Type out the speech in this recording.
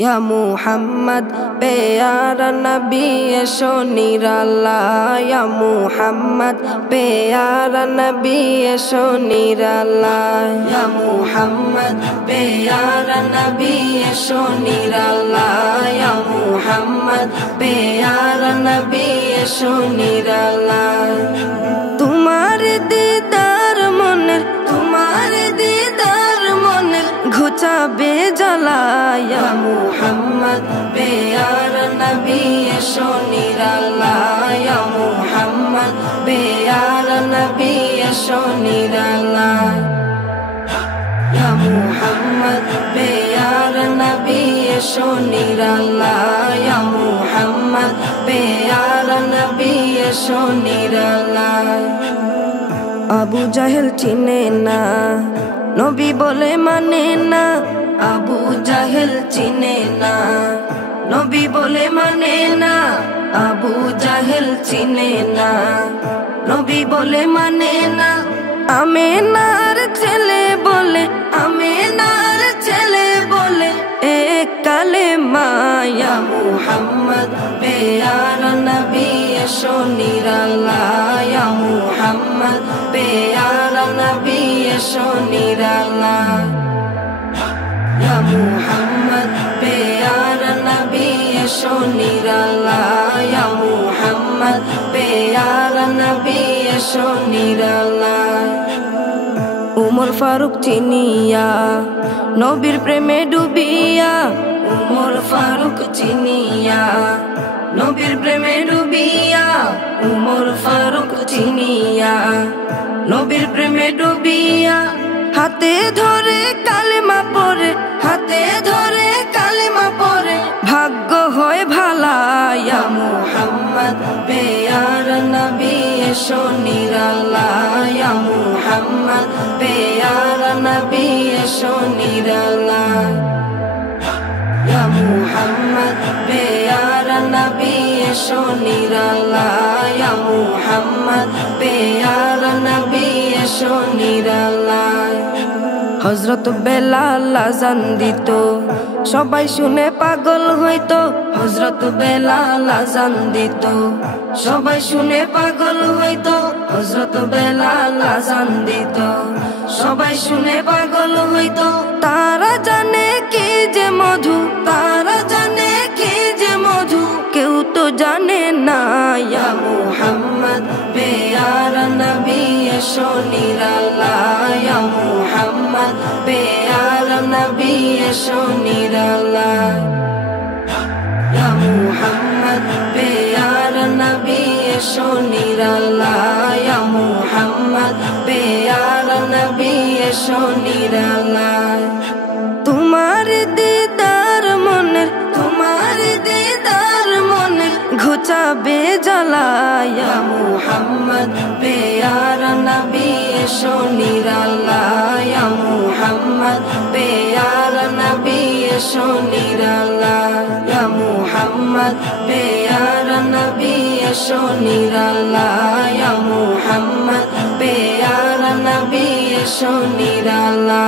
या मुहम्मद प्यारा नबी एशो निराला या मुहम्मद प्यारा नबी एशो निराला या मुहम्मद प्यारा नबी एशो निराला या मुहम्मद प्यारा नबी एशो निराला तुम्हारे दीदार मने घुचाबे জ্বালা या मुहम्मद प्यारा नबी एशो निराला या मुहम्मद प्यारा नबी एशो निराला या मुहम्मद प्यारा नबी एशो निराला या मुहम्मद प्यारा नबी एशो निराला আবু জাহেল চিনে না নবী বলে মানে না আবু জাহেল চিনে না নবী বলে মানে না আবু জাহেল চিনে না নবী বলে মানে না আমেনার ছেলে বলে এক কালেমা ইয়া মুহাম্মদ প্যারা নবী এশো নিরালা ইয়া মুহাম্মদ প্যারা নবী এশো নিরালা ইয়া মুহাম্মদ প্যারা নবী এশো নিরালা ইয়া মুহাম্মদ প্যারা নবী এশো নিরালা উমর ফারুক চিনিয়া নবীর প্রেমে ডুবিয়া উমর ফারুক চিনিয়া নবীর প্রেমে ডুবিয়া উমর ফারুক চিনিয়া নবীর প্রেমে ডুবিয়া হাতে ধরে কালেমা পড়ে ভাগ্য হয় ভালা ইয়া মুহাম্মদ প্যারা নবী এশো নিরালা ইয়া মুহাম্মদ প্যারা নবী এশো নিরালা ইয়া মুহাম্মদ প্যারা নবী এশো নিরালা ইয়া মুহাম্মদ প্যারা নবী এশো নিরালা হযরত বেলাল আযান দিত সবাই শুনে পাগল হইতো হযরত বেলাল আযান দিত সবাই শুনে পাগল হইতো হযরত বেলাল আযান দিত সবাই শুনে পাগল হইতো তারা জানে কি যে মধু কেউ তো জানে না ইয়া মুহাম্মদ প্যারা নবী এশো নিরালা ইয়া মুহাম্মদ প্যারা নবী এশো নিরালা ইয়া মুহাম্মদ প্যারা নবী এশো নিরালা ইয়া মুহাম্মদ প্যারা নবী এশো নিরালা তোমার দিদার মনে ঘুচাবে জ্বালা ইয়া মুহাম্মদ প্যারা নবী এশো নিরালা ইয়া মুহাম্মদ প্যারা নবী এশো নিরালা ইয়া মুহাম্মদ প্যারা নবী এশো নিরালা ইয়া মুহাম্মদ প্যারা নবী এশো নিরালা।